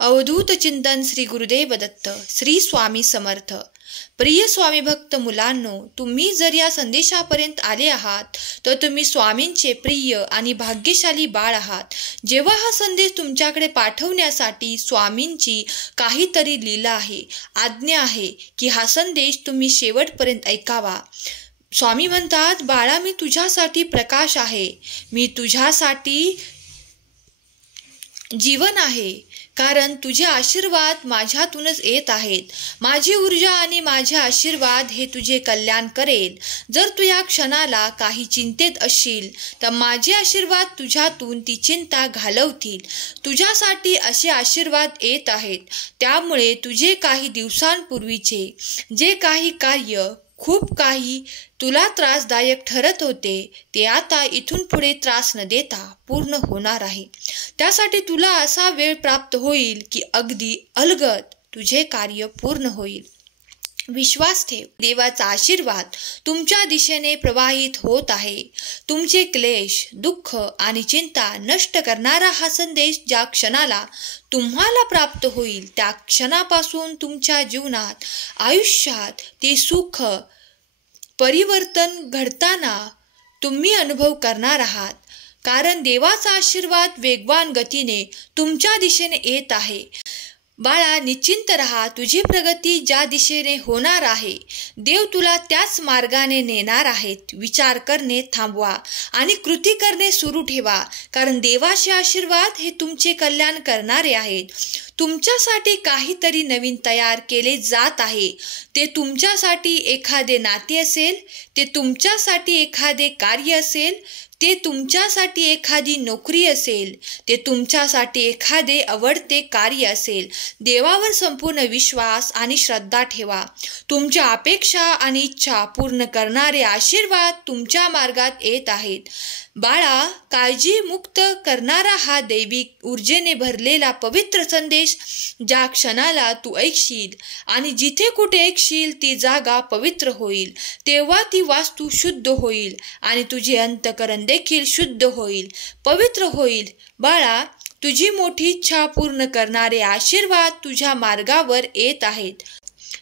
अवधूत चिंतन श्री गुरुदेव दत्त श्री स्वामी समर्थ. प्रिय स्वामी भक्त मुलांनो, तुम्ही जर या संदेशापर्यंत आले आहात तर तुम्ही स्वामींचे प्रिय आणि भाग्यशाली बाळ आहात. जेव्हा हा संदेश तुमच्याकडे पाठवण्यासाठी स्वामींची काहीतरी लीला आहे, आज्ञा आहे की हा संदेश तुम्ही शेवटपर्यंत ऐकावा. स्वामी म्हणतात, बाळा मी तुझ्यासाठी प्रकाश आहे, मी तुझ्यासाठी जीवन आहे, कारण तुझे आशीर्वाद माझ्यातूनच येत आहेत. माझी ऊर्जा आणि माझे आशीर्वाद हे तुझे कल्याण करेल. जर तू या क्षणाला काही चिंतेत असशील तर माझे आशीर्वाद तुझ्यातून ती चिंता घालवतील. तुझ्यासाठी असे आशीर्वाद येत आहेत, त्यामुळे तुझे काही दिवसांपूर्वीचे जे काही कार्य खूप काही तुला त्रासदायक ठरत होते ते आता इथून पुढे त्रास न देता पूर्ण होणार आहे. त्यासाठी तुला असा वेळ प्राप्त होईल की अगदी अलगद तुझे कार्य पूर्ण होईल. विश्वास ठेव, देवाचा आशीर्वाद तुमच्या दिशेने प्रवाहित होत आहे. तुमचे क्लेश, दुःख आणि चिंता नष्ट करणारा हा संदेश ज्या क्षणाला तुम्हाला प्राप्त होईल त्या क्षणापासून तुमच्या जीवनात, आयुष्यात ते सुख परिवर्तन घडताना तुम्ही अनुभव करणार आहात. कारण देवाचा आशीर्वाद वेगवान गतीने तुमच्या दिशेने येत आहे. बाळा निश्चिंत रहा, तुझी प्रगती ज्या दिशेने होणार आहे देव तुला त्याच मार्गाने नेणार आहेत. विचार करणे थांबवा आणि कृती करणे सुरू ठेवा, कारण देवाचे आशीर्वाद हे तुमचे कल्याण करणारे आहेत. तुमच्यासाठी काहीतरी नवीन तयार केले जात आहे. ते तुमच्यासाठी एखादे नाते असेल, ते तुमच्यासाठी एखादे कार्य असेल, ते तुमच्यासाठी एखादी नोकरी असेल, ते तुमच्यासाठी एखादे आवडते कार्य असेल. देवावर संपूर्ण विश्वास आणि श्रद्धा ठेवा. तुमच्या अपेक्षा आणि इच्छा पूर्ण करणारे आशीर्वाद तुमच्या मार्गात येत आहेत. बाळा, काळजीमुक्त करणारा हा दैविक ऊर्जेने भरलेला पवित्र संदेश ज्या क्षणाला तू ऐकशील आणि जिथे कुठे ऐकशील ती जागा पवित्र होईल, तेव्हा ती वास्तू शुद्ध होईल आणि तुझे अंतःकरण देखील शुद्ध होईल, पवित्र होईल. बाळा, तुझी मोठी इच्छा पूर्ण करणारे आशीर्वाद तुझ्या मार्गावर येत आहेत.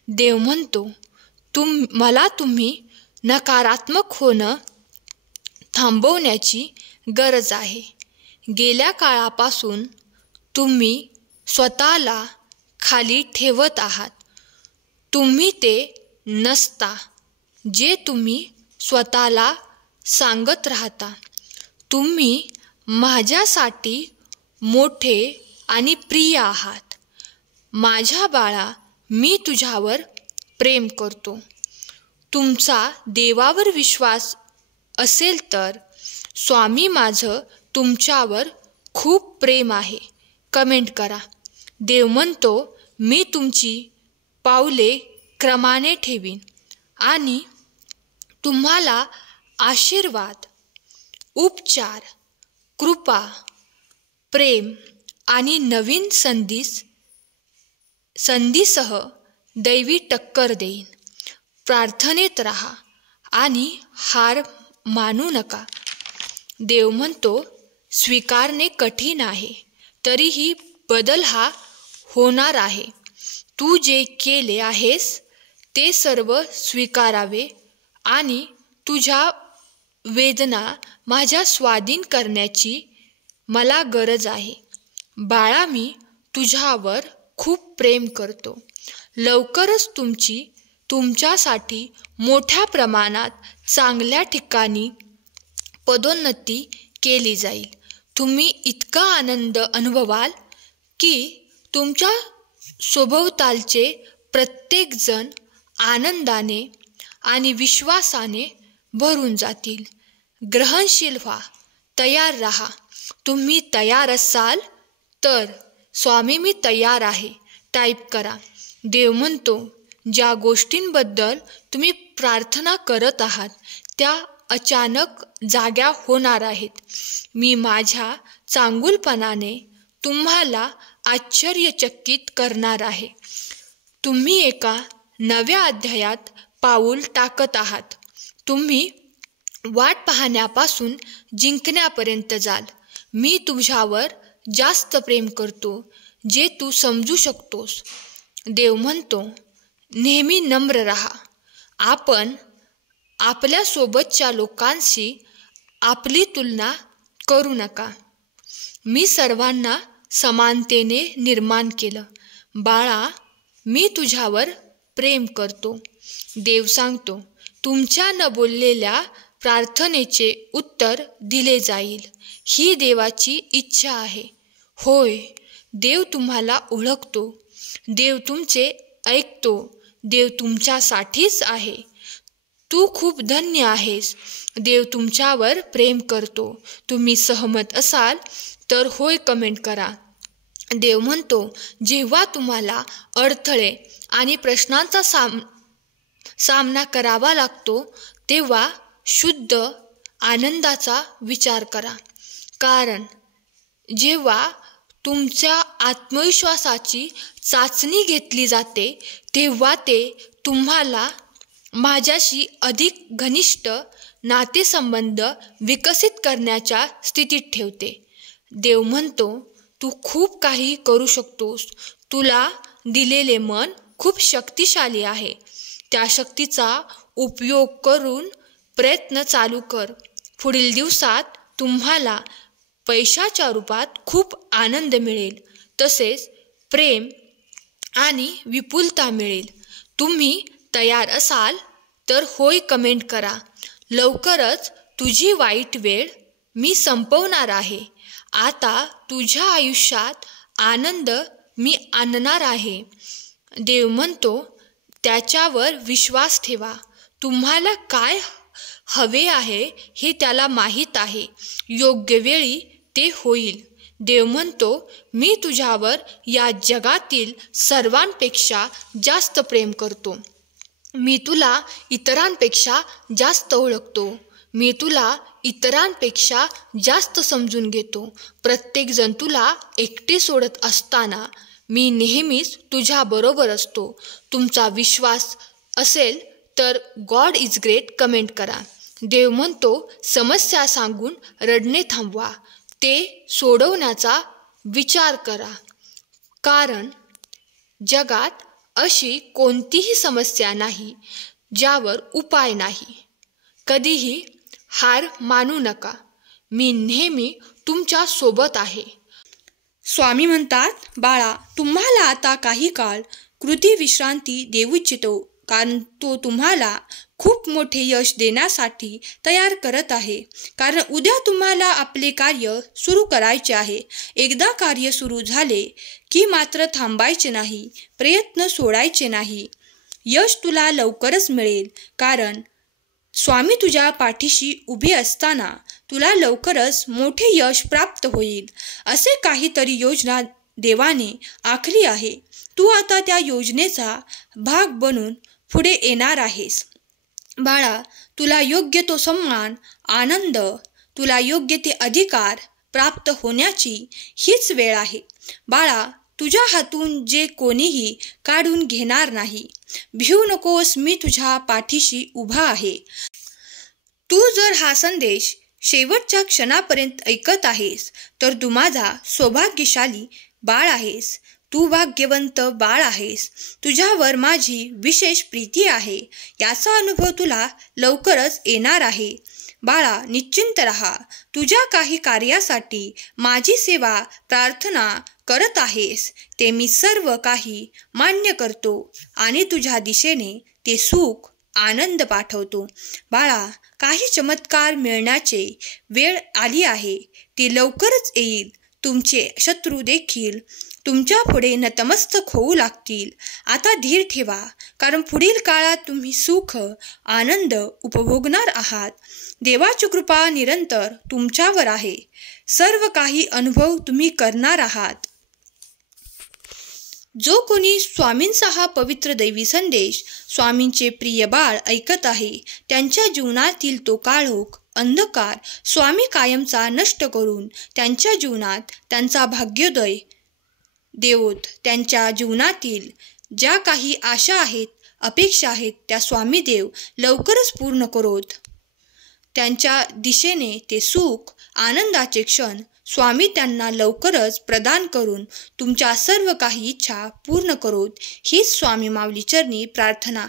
देव म्हणतो, तुम्ही नकारात्मक होणं थांबवण्याची गरज आहे. गेल्या काळापासून तुम्ही स्वतःला खाली ठेवत आहात. तुम्ही ते नसता जे तुम्ही स्वतःला सांगत राहता. तुम्ही माझ्यासाठी मोठे आणि प्रिय आहात. माझ्या बाळा, मी तुझ्यावर प्रेम करतो. तुमचा देवावर विश्वास असेल तर स्वामी माझं तुमच्यावर खूप प्रेम आहे कमेंट करा. देव म्हणतो, मी तुमची पावले क्रमाने ठेवीन आणि तुम्हाला आशीर्वाद, उपचार, कृपा, प्रेम आणि नवीन संधीसह दैवी टक्कर देईन. प्रार्थनेत राहा आणि हार मानू नका. देव म्हणतो, स्वीकारणे कठीण आहे, तरीही बदल हा होणार आहे. तू जे केले आहेस ते सर्व स्वीकारावे आणि तुझ्या वेदना माझ्या स्वाधीन करण्याची मला गरज आहे. बाळा, मी तुझ्यावर खूप प्रेम करतो. लवकरच तुमच्यासाठी मोठ्या प्रमाणात चांगल्या ठिकाणी पदोन्नती केली जाईल. तुम्ही इतका आनंद अनुभवाल की तुमच्या सभोवतालचे प्रत्येकजण आनंदाने आणि विश्वासाने भरून जातील. ग्रहणशील व्हा, तयार राहा. तुम्ही तयार असाल तर स्वामी मी तयार आहे टाईप करा. देव म्हणतो, ज्या गोष्टींबद्दल तुम्ही प्रार्थना करत आहात त्या अचानक जाग्या होणार आहेत. मी माझ्या चांगुलपणाने तुम्हाला आश्चर्यचकित करणार आहे. तुम्ही एका नव्या अध्यायात पाऊल टाकत आहात. तुम्ही वाट पाहण्यापासून जिंकण्यापर्यंत जाल. मी तुझ्यावर जास्त प्रेम करतो. जे तू समजू शकतोस. देव म्हणतो, नेहमी नम्र राहा. आपण आपल्यासोबतच्या लोकांशी आपली तुलना करू नका. मी सर्वांना समानतेने निर्माण केलं. बाळा, मी तुझ्यावर प्रेम करतो. देव सांगतो, तुमच्या न बोललेल्या प्रार्थनेचे उत्तर दिले जाईल. ही देवाची इच्छा आहे. होय, देव तुम्हाला ओळखतो. देव तुमचे ऐकतो. देव तुमच्यासाठीच आहे. तू खूप धन्य आहेस. देव तुमच्यावर प्रेम करतो. तुम्ही सहमत असाल तर होय कमेंट करा. देव म्हणतो, जेव्हा तुम्हाला अडथळे आणि प्रश्नांचा सामना करावा लागतो तेव्हा शुद्ध आनंदाचा विचार करा. कारण जेव्हा तुमच्या आत्मविश्वासाची चाचणी घेतली जाते तेव्हा ते तुम्हाला माझ्याशी अधिक घनिष्ठ नातेसंबंध विकसित करण्याच्या स्थितीत ठेवते. देव म्हणतो, तू खूप काही करू शकतोस. तुला दिलेले मन खूप शक्तिशाली आहे. त्या शक्तीचा उपयोग करून प्रयत्न चालू कर. पुढील दिवसात तुम्हाला पैशाच्या रूपात खूप आनंद मिळेल, तसेच प्रेम आणि विपुलता मिळेल. तुम्ही तयार असाल तर होय कमेंट करा. लवकरच तुझी वाईट वेळ मी संपवणार आहे. आता तुझ्या आयुष्यात आनंद मी आणणार आहे. देव म्हणतो, त्याच्यावर विश्वास ठेवा. तुम्हाला काय हवे आहे हे त्याला माहीत आहे. योग्य वेळी ते होईल. देव म्हणतो, मी तुझ्यावर या जगातील सर्वांपेक्षा जास्त प्रेम करतो. मी तुला इतरांपेक्षा जास्त ओळखतो. मी तुला इतरांपेक्षा जास्त समजून घेतो. प्रत्येकजण तुला एकटे सोडत असताना मी नेहमीच तुझ्याबरोबर असतो. तुमचा विश्वास असेल तर गॉड इज ग्रेट कमेंट करा. देव म्हणतो, समस्या सांगून रडणे थांबवा. ते सोडवण्याचा विचार करा. कारण जगात अशी कोणतीही समस्या नाही ज्यावर उपाय नाही. कधीही हार मानू नका. मी नेहमी तुमच्या सोबत आहे. स्वामी म्हणतात, बाळा, तुम्हाला आता काही काळ कृती विश्रांती देऊ इच्छितो, कारण तो तुम्हाला खूप मोठे यश देण्यासाठी तयार करत आहे. कारण उद्या तुम्हाला आपले कार्य सुरू करायचे आहे. एकदा कार्य सुरू झाले की मात्र थांबायचे नाही, प्रयत्न सोडायचे नाही. यश तुला लवकरच मिळेल, कारण स्वामी तुझ्या पाठीशी उभे असताना तुला लवकरच मोठे यश प्राप्त होईल. असे काहीतरी योजना देवाने आखली आहे. तू आता त्या योजनेचा भाग बनून पुढे येणार आहेस. बाळा, तुला योग्य तो सन्मान, आनंद, तुला योग्य ते अधिकार प्राप्त होण्याची हीच वेळ आहे. बाळा, तुझ्या हातून जे कोणीही काढून घेणार नाही. भिवू नकोस, मी तुझ्या पाठीशी उभा आहे. तू जर हा संदेश शेवटच्या क्षणापर्यंत ऐकत आहेस तर तू माझा सौभाग्यशाली बाळ आहेस. तू भाग्यवंत बाळ आहेस. तुझ्यावर माझी विशेष प्रीती आहे. याचा अनुभव तुला लवकरच येणार आहे. बाळा, निश्चिंत रहा. तुझ्या काही कार्यासाठी माझी सेवा प्रार्थना करत आहेस ते मी सर्व काही मान्य करतो आणि तुझ्या दिशेने ते सुख, आनंद पाठवतो. बाळा, काही चमत्कार मिळण्याची वेळ आली आहे. ती लवकरच येईल. तुमचे शत्रू देखील तुमच्या पुढे नतमस्तक होऊ लागतील. आता धीर ठेवा, कारण पुढील काळात तुम्ही सुख, आनंद उपभोगणार आहात. देवाची कृपा निरंतर तुमच्यावर आहे. सर्व काही अनुभव तुम्ही करणार आहात. जो कोणी स्वामींचा हा पवित्र दैवी संदेश स्वामींचे प्रिय बाळ ऐकत आहे, त्यांच्या जीवनातील तो काळोख, अंधकार स्वामी कायमचा नष्ट करून त्यांच्या जीवनात त्यांचा भाग्योदय देवोत. त्यांच्या जीवनातील ज्या काही आशा आहेत, अपेक्षा आहेत, त्या स्वामी देव लवकरच पूर्ण करोत. त्यांच्या दिशेने ते सुख, आनंदाचे क्षण स्वामी त्यांना लवकरच प्रदान करून तुमच्या सर्व काही इच्छा पूर्ण करोत, हीच स्वामी माऊली चरणी प्रार्थना.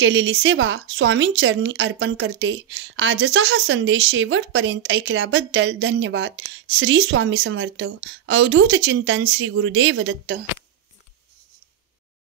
केलेली सेवा स्वामींचरणी अर्पण करते. आजचा हा संदेश शेवटपर्यंत ऐकल्याबद्दल धन्यवाद. श्री स्वामी समर्थ. अवधूत चिंतन श्री गुरुदेव दत्त.